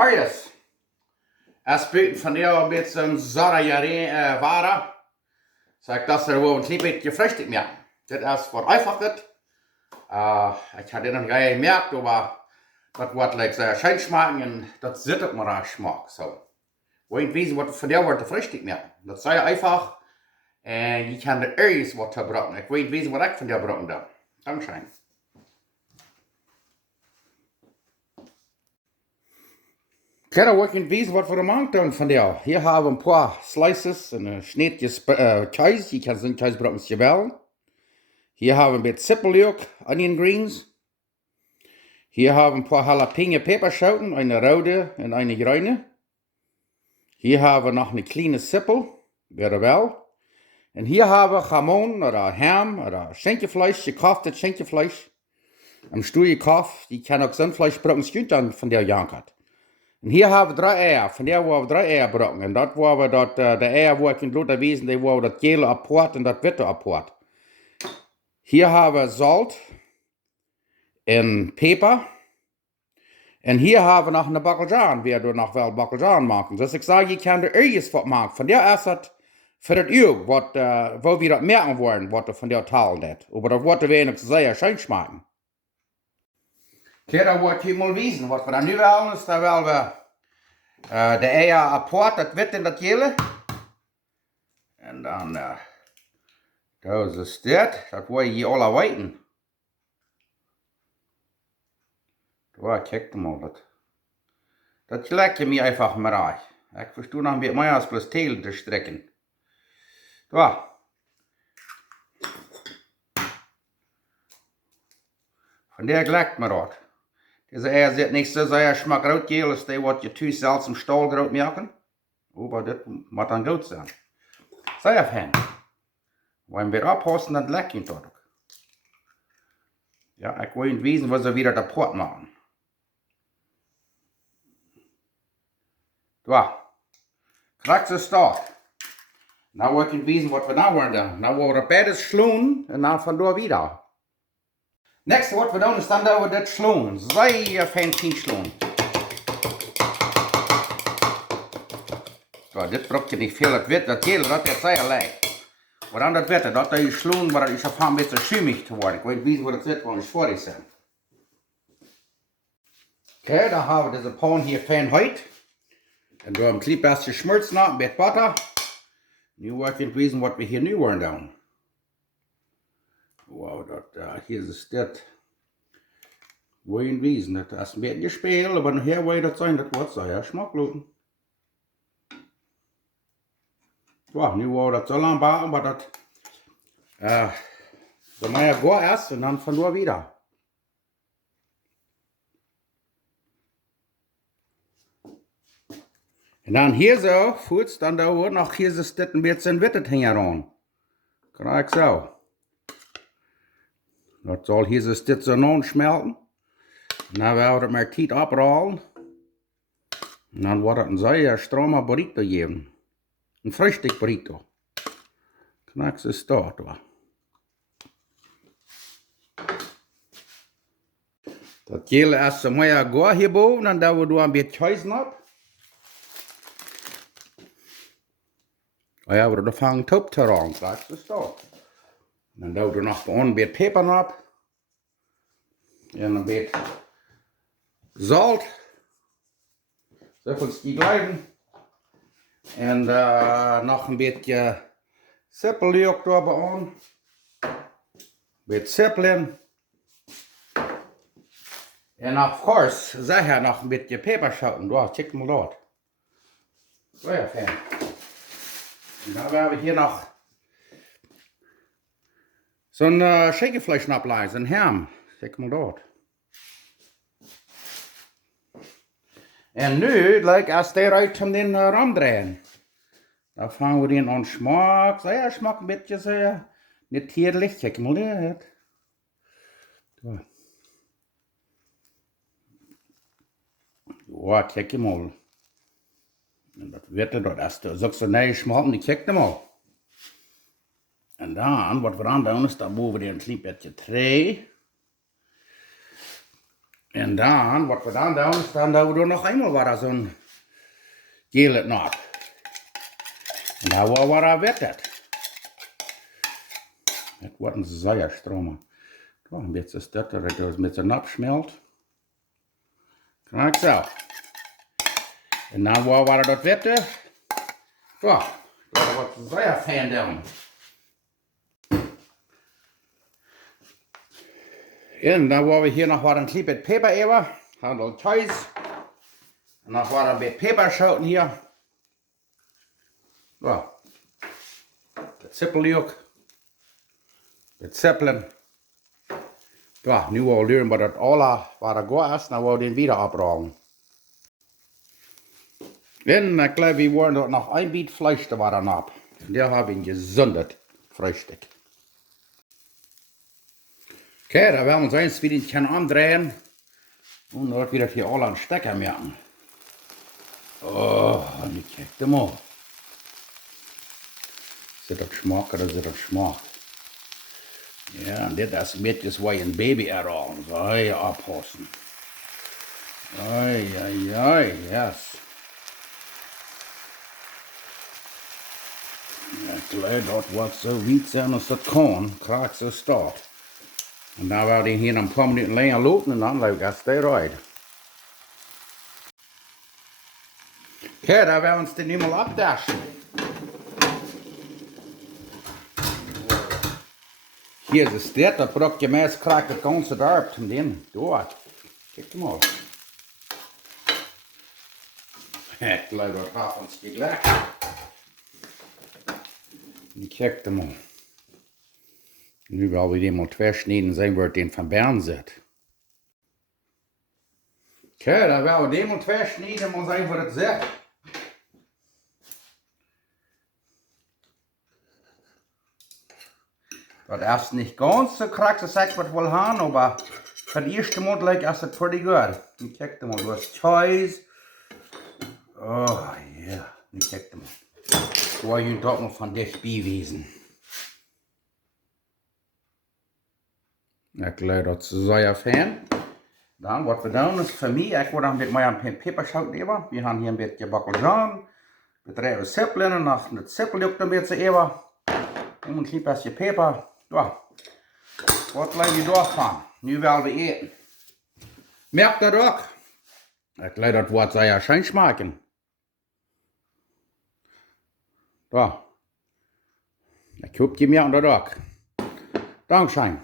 Marius, als buiten van jou een beetje zarre waren, zeg dat er wel een klein beetje freshtik meer. Dit is vereinfacht. Ik had dit nog niet gemerkt, maar dat wordt like schijn smaken en dat zit ook maar aan smaak. So. Wil je weten wat van jou wordt de freshtik meer? Dat zei je einfach. En je kan er ergens wat gebruiken. Ik weet weten wat ik van jou gebruiken dan. Dankzij. Kijk, wat je weten wat we er maken van jou. Hier hebben we een paar slices en een sneetjes kaas. Je kan zo'n kaas gebruiken als je wil. Hier hebben we een beetje sippeljeuk, onion greens. Hier hebben we een paar jalapeno peperschoten, een rode en een groene. Hier hebben we nog een kleine sippel, weer wel. En hier hebben we gamon, oder ham, oder schenkjevlees, gekauftes schenkjevlees. Een stoeie kaf, die kan ook zandvlees gebruiken, schuurt dan van der jankert. En hier hebben we 3 eieren, van der waar we 3 eieren gebruiken. En dat waar we dat, de eieren waar ik in bloed wezen, die waar we dat gele apart en dat witte apart. Hier hebben we zout en peper. En hier hebben we nog een bakkeljan, wie we nog wel bakkeljan maken. Dus ik zeg, je kan er ergens wat maken. Van der is het voor het uur, wat, waar we dat merken worden, wat we van der taal net. Maar dat wordt weinig zeer schijn smaken. Kijk, dan wordt je mal wezen. Wat we dan nu willen, is dan willen we de eieren apart, dat wit en dat gele. En dan, dat is dit. Dat wil je alle weten. Waar, kijk mal dat gelijk je mij einfach maar aan. Ik verstoor nog een beetje meer als plus teel te strekken. Daar. Van der gelijk maar uit. Deze eier zit niet zo zeer smaak rood geel als die wat je thuis zelfs im stal groot maken. Maar dit moet dan goed zijn. Zeer fijn. Wanneer we oppassen, dan lekker je het ook. Ja, ik wil niet weten wat ze weer dat pot maken. Daar. Krijg ze start. Nou wil ik niet weten wat we nou worden doen. Nou worden we beide sloen en dan vandoor weer. Next wat we doen is dan dat we dit sloen. Zeer fijn sloen. Zo, dit brookt je niet veel. Het wit, dat gele, dat is zeer leuk. Maar dan dat witte, dat is sloen, maar dat is een beetje schuimig te worden. Ik weet niet weten wat het wit van is voor is. Oké, dan hebben we deze pan hier fijn uit. En door een klein beetje schmurts nog, met butter. Nu wil ik niet weten wat we hier nu worden doen. Wow, dat, hier is dit. Wil je niet weten, dat is een beetje spelen, maar hier wil je dat zijn, dat wordt zo, ja, smakelijk. Wow, nu wil dat zo lang bakken, maar dat, dan moet je goed eerst en dan vandoor weer. En dan hier zo, voets, dan daar wordt nog hier zo dit een beetje wittet hingen. Krijg zo. Dat zal hier zo dit zo non smelten. En dan willen we het maar tijd oprollen. En dan wordt het een zeer strome burrito geven. Een freshtik burrito. Krijg ze start hoor. Dat gele is zo mooi goed hierboven. En dan doen we een beetje huizen op. Oh ja, we vangen top te rond, dat is dat. Dan doen we nog een beetje peper op. En een beetje zout. Zoveel die blijven. En nog een beetje sippeljeuk erbij. Een beetje sippelen. En of course, zeg je nog een beetje peperschoten. Daar, check maar dat. Zeer fijn. En dan hebben we hier nog zo'n shakerfleisch opleiden, een ham. Kijk maar dat. En nu, like, als die eruit om den ram draaien, dan vangen we den aan smaak. Ja, smaakt een beetje zo, niet tierlich. Kijk maar dat. Ja, kijk maar. En dat witte, dat is ook zo nee smaken, die kijk maar. En dan, wat we dan doen, is dan boven we een klein beetje tree. En dan, wat we dan doen, is dan doen we er nog eenmaal wat zo'n gele nat. En dan wat werd het. Het wordt een zuigerstromen. Een beetje stukken, dat het met z'n absmelt. Kijk zo. En dan waar dat witte. Ja, dat wordt zeer fijn doen. En dan waar we hier nog wat een klein beetje peper even. Handel thuis. En nog wat een beetje peper schoten hier. Ja. Dat zippel ook. Dat zippelen. Ja, nu al leren we dat alle waar er goed is, dan wil we den wieder abrollen. En ik glaube, we worden dort noch ein Biet Fleisch da war dann ab. Der habe ich gesündet, freshtik. Okay, da werden wir uns eins wieder ein andrehen. Und dort wieder für alle einen Stecker merken. Oh, und ich check dem mal. Ist das Schmack oder ist das Schmack? Ja, und das mit ist wie ein Baby errollen. So, ja, abhosten. Ei, ei, ei, yes. Ja, klar, dort wird so weit sein, als das kann. Krak so stark. Und dann werde ich hier noch ein paar Minuten länger loten und dann läuft das der rein. Okay, da werden wir uns den nicht mal abdaschen. Hier ist das, da braucht gemäß Krak das ganze Dorf zum den. Dort. Guck mal. Ich glaube, das hat uns geglückt. Ich check mal. Nu wil we die mal verschneiden, zijn we den van Bern zit. Oké, dan willen we die mal verschneiden en zijn we het zit. Das ist nicht ganz so krass, das sagt was wohl haben, aber für die erste Mal like, ist das pretty good. Ich check mal, du hast Choice. Oh yeah, ich check mal. Wo ich dort noch von dich gewesen. Ik leid dat ze zeer fijn. Dan wat we doen is voor mij, ik word een beetje meer een peperzout nemen. We gaan hier een beetje bakkelzaan. We draaien sippelen en dan het sippel ook een beetje even. En een klein beetje peper. Ja. Wat laat je doorgaan? Nu willen we eten. Merkt dat ook? Ik leid dat wat zeer schijn smaken. Ja. Ik hoop je merkt dat ook. Dankzij.